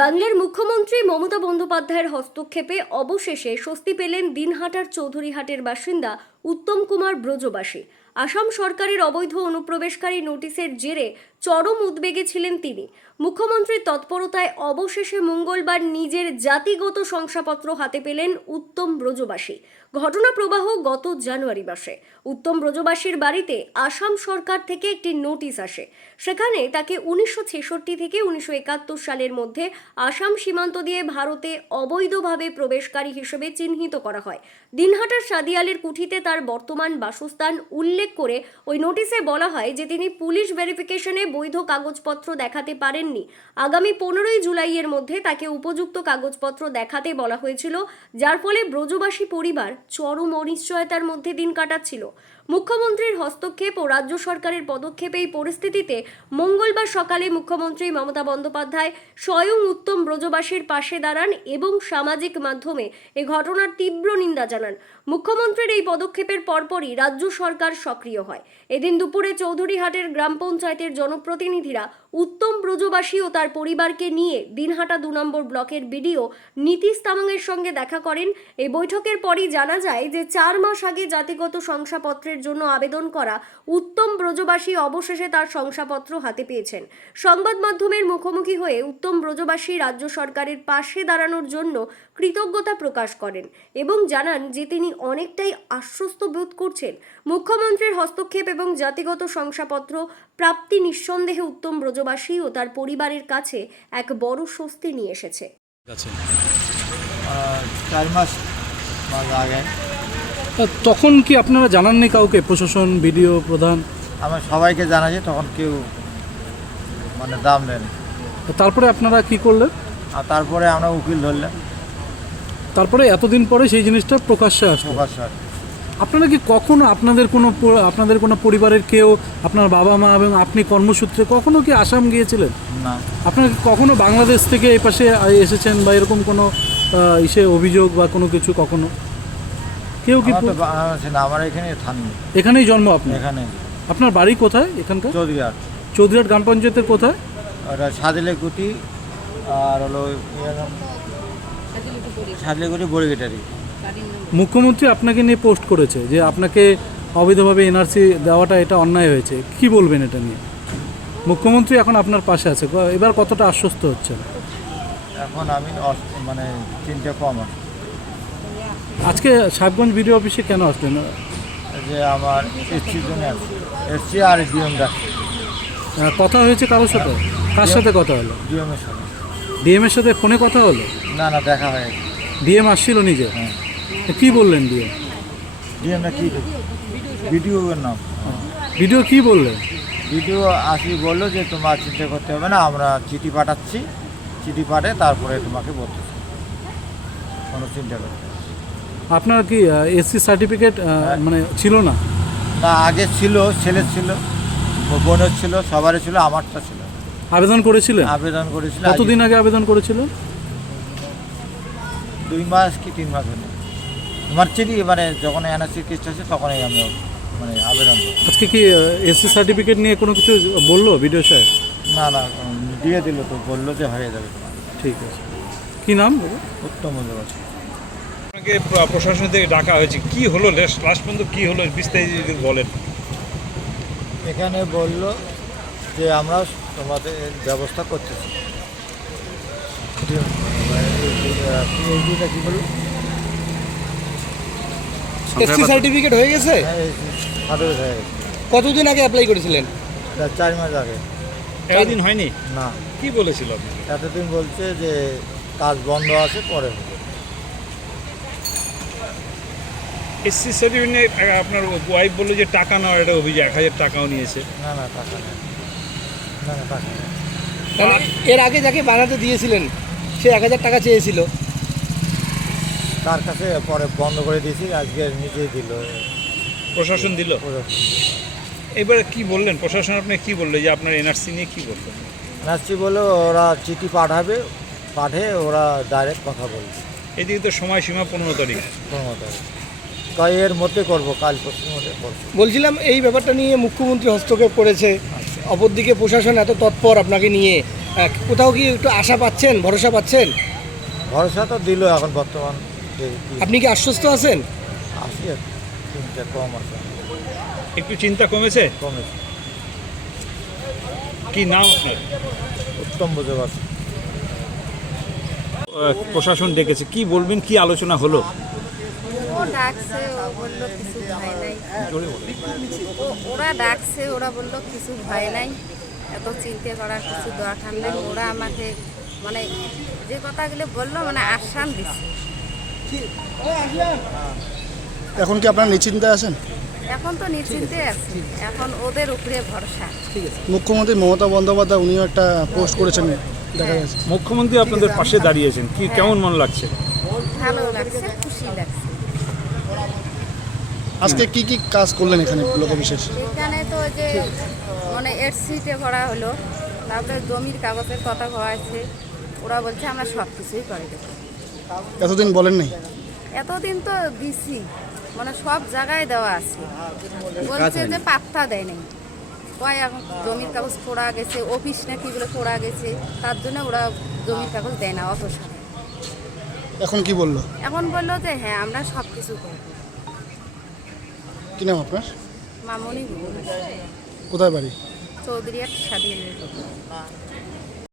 বাংলার মুখ্যমন্ত্রী মমতা বন্দ্যোপাধ্যায়ের হস্তক্ষেপে অবশেষে স্বস্তি পেলেন দিনহাটার চৌধুরীহাটের বাসিন্দা উত্তম কুমার ব্রজবাসী। আসাম সরকারের অবৈধ অনুপ্রবেশকারী নোটিশের জেরে চরম উদ্বেগে ছিলেন তিনি। মুখ্যমন্ত্রীর তৎপরতায় অবশেষে মঙ্গলবার নিজের জাতিগত শংসাপত্র হাতে পেলেন উত্তম ব্রজবাসী। ঘটনা প্রবাহ গত জানুয়ারি মাসে। উত্তম ব্রজবাসীর বাড়িতে আসাম সরকার থেকে একটি নোটিশ আসে। সেখানে তাকে উনিশশো ছেষট্টি থেকে উনিশশো একাত্তর সালের মধ্যে আসাম সীমান্ত দিয়ে ভারতে অবৈধভাবে প্রবেশকারী হিসেবে চিহ্নিত করা হয়। দিনহাটার সাদিয়ালের কুঠিতে তার বর্তমান বাসস্থান উল্লেখ করে ওই নোটিশে বলা হয় যে তিনি পুলিশ ভেরিফিকেশনে বৈধ কাগজপত্র দেখাতে পারেননি। আগামী পনেরোই জুলাইয়ের মধ্যে তাকে উপযুক্ত কাগজপত্র দেখাতে বলা হয়েছিল, যার ফলে ব্রজবাসী পরিবার চরম অনিশ্চয়তার মধ্যে দিন কাটাচ্ছিল। মুখ্যমন্ত্রীর হস্তক্ষেপ ও রাজ্য সরকারের পদক্ষেপে এই পরিস্থিতিতে মঙ্গলবার সকালে মুখ্যমন্ত্রী মমতা বন্দ্যোপাধ্যায় স্বয়ং উত্তম ব্রজবাসীর পাশে দাঁড়ান এবং সামাজিক মাধ্যমে এ ঘটনার তীব্র নিন্দা জানান। মুখ্যমন্ত্রীর এই পদক্ষেপের পরপরই রাজ্য সরকার সক্রিয় হয়। এদিন দুপুরে চৌধুরীহাটের গ্রাম পঞ্চায়েতের জনপ্রতিনিধিরা উত্তম ব্রজবাসী ও তার পরিবারকে নিয়ে দিনহাটা দু নম্বর ব্লকের বিডিও নীতিশ তামাংয়ের সঙ্গে দেখা করেন। এই বৈঠকের পরই জানা যায় যে চার মাস আগে জাতিগত শংসাপত্রের জন্য আবেদন করা উত্তম ব্রজবাসী অবশেষে তার শংসাপত্র হাতে পেয়েছেন। সংবাদ মাধ্যমের মুখোমুখি হয়ে উত্তম ব্রজবাসী রাজ্য সরকারের পাশে দাঁড়ানোর জন্য কৃতজ্ঞতা প্রকাশ করেন এবং জানান যে তিনি অনেকটাই আশ্বস্ত বোধ করছেন। মুখ্যমন্ত্রীর হস্তক্ষেপ এবং জাতিগত শংসাপত্র প্রাপ্তি নিঃসন্দেহে উত্তম ব্রজবাসী ও তার পরিবারের কাছে এক বড় স্বস্তি নিয়ে এসেছে। চার মাস মাস আগে। তখন কি আপনারা জানাননি কাউকে? প্রশাসন বিডিও প্রধান? আমার সবাইকে জানা জানাচ্ছি তখন কেউ মানে দাম দেন তারপরে আপনারা কি করলেন? আর তারপরে আমরা উকিল ধরলাম। তারপরে এতদিন পরে সেই জিনিসটা প্রকাশ্যে আসলো। হয় আপনারা কি কখনো আপনাদের কোনো আপনাদের কোনো পরিবারের কেউ আপনার বাবা মা এবং আপনি কর্মসূত্রে কখনো কি আসাম গিয়েছিলেন? না। আপনারা কি কখনো বাংলাদেশ থেকে এই পাশে এসেছেন বা এরকম কোনো ইসে অভিযোগ বা কোনো কিছু কখনো? কেউ কি আমার এখানে এখানেই জন্ম আপনি? এখানে। আপনার বাড়ি কোথায় এখানকার? চৌধুরীহাট। চৌধুরীহাট গ্রাম পঞ্চায়েতের কোথায়? সাদিলে গুটি আর হলো নাম সাদিলে গুটি বড়িগেটারি মুখ্যমন্ত্রী আপনাকে নিয়ে পোস্ট করেছে যে আপনাকে অবৈধভাবে এনআরসি দেওয়াটা এটা অন্যায় হয়েছে। কি বলবেন এটা নিয়ে? মুখ্যমন্ত্রী এখন আপনার পাশে আছে। এবার কতটা আশ্বস্ত হচ্ছেন? এখন আমি মানে চিন্তা কম আজকে সাহেবগঞ্জ বিডিও অফিসে কেন আসলেন? যে আমার এসছির জন্য আছে। এসছি আর ডিএম কথা হয়েছে কারোর সাথে? কার সাথে কথা হলো? ডিএমের সাথে। ডিএমের সাথে ফোনে কথা হলো? না না দেখা হয়ে গেছে ডিএম আসছিল নিজে? হ্যাঁ। কি বললেন ডিএম? ডিএমটা কি? ভিডিওর নাম। ভিডিও কি বললেন? ভিডিও আসি বলল যে তোমার চিন্তা করতে হবে না আমরা চিঠি পাঠাচ্ছি। চিঠি পাঠে তারপরে তোমাকে বলতেছি কোনো চিন্তা করতে আপনার কি এসসি সার্টিফিকেট মানে ছিল না? না আগে ছিল ছেলে ছিল বোনের ছিল সবারই ছিল আমারটা ছিল। আবেদন করেছিলেন? আবেদন করেছিল। কতদিন আগে আবেদন করেছিল দুই মাস কি তিন মাস হলো। চিঠি মানে যখন এনআরসি কেস আছে তখনই আমি মানে আবেদন করি। আজকে কি এসসি সার্টিফিকেট নিয়ে কোনো কিছু বলল ভিডিও সাহেব? না না দিয়ে দিল তো বলল যে হয়ে যাবে। তোমার ঠিক আছে। কি নাম? উত্তম মূল্যবান আপনাকে প্র- প্রশাসন থেকে ডাকা হয়েছে। কি হলো? লাস্ট লাস্ট পর্যন্ত কি হলো? বিস্তারিত যদি বলেন। এখানে বলল যে আমরা তোমাদের ব্যবস্থা করতেছি। পিএইচডিটা কি বলল এসসি সার্টিফিকেট হয়ে গেছে। কতদিন আগে অ্যাপ্লাই করেছিলেন? চার মাস আগে। একদিন হয়নি? না। কি বলেছিল এতদিন বলছে যে কাজ বন্ধ আছে পরে এসসি সার্টিফিকেট আপনার ওয়াইফ বলল যে টাকা নেওয়ার একটা অভিযোগ এক হাজার টাকাও নিয়েছে। না না টাকা নেই। না না টাকা নেই। এর আগে যাকে বানাতে দিয়েছিলেন সে এক হাজার টাকা চেয়েছিল। তার কাছে পরে বন্ধ করে দিয়েছি আজকে নিজেই দিল। প্রশাসন দিল? এবারে কি বললেন? প্রশাসন আপনি কি বলল? যে আপনার এনআরসি নিয়ে কি বলল নাচছি বলে ওরা চিঠি পাঠাবে পাঠে ওরা ডাইরেক্ট কথা বলবে। এদিকে তো সময়সীমা পনেরো তারিখ। কোনো মতো তাই এর মধ্যে করব কাল পরশুর মধ্যে করব। বলছিলাম এই ব্যাপারটা নিয়ে মুখ্যমন্ত্রী হস্তক্ষেপ করেছে। অপরদিকে প্রশাসন এত তৎপর আপনাকে নিয়ে। কোথাও কি একটু আশা পাচ্ছেন ভরসা পাচ্ছেন? ভরসা তো দিল এখন বর্তমান আপনি কি আশ্বস্ত আছেন? আসি চিন্তা কম আছে। একটু চিন্তা কমেছে? কমেছে। কি নাম আপনার? উত্তম বুঝে প্রশাসন ডেকেছে। কি বলবেন কি আলোচনা হলো? ও ডাকছে ও বলল কিছু ভয় নাই। ওরা ডাকছে ওরা বলল কিছু ভয় নাই। এত চিন্তা করার কিছু দরকার নেই। ওরা আমাকে মানে যে কথাগুলো বলল মানে আশ্বাস দিচ্ছে এখন কি আপনারা নিশ্চিন্তে আছেন? এখন তো নিশ্চিন্তে আছি। এখন ওদের উপরে ভরসা। মুখ্যমন্ত্রী মমতা বন্দ্যোপাধ্যায় উনিও একটা পোস্ট করেছেন দেখা যাচ্ছে মুখ্যমন্ত্রী আপনাদের পাশে দাঁড়িয়েছেন। কি কেমন মন লাগছে? ভালো লাগছে খুশি লাগছে। আজকে কি কি কাজ করলেন এখানে লোক বিশেষ যে মানে এর সিটে ভরা হলো তারপরে জমির কাগজের কথা হয়েছে ওরা বলছে আমরা সব কিছুই করে দেবো। এতদিন বলেন নাই? এতদিন তো দিছি মানে সব জায়গায় দেওয়া আছে। বলছে যে পাত্তা দেয় নাই কয় এখন জমির কাগজ পড়া গেছে অফিস না কি বলে পড়া গেছে তার জন্য ওরা জমির কাগজ দেয় না অত এখন কি বলল? এখন বলল যে হ্যাঁ আমরা সব কিছু করব। কি নাম আপনার? মামনি। কোথায় বাড়ি? চৌধুরী এক স্বাধীন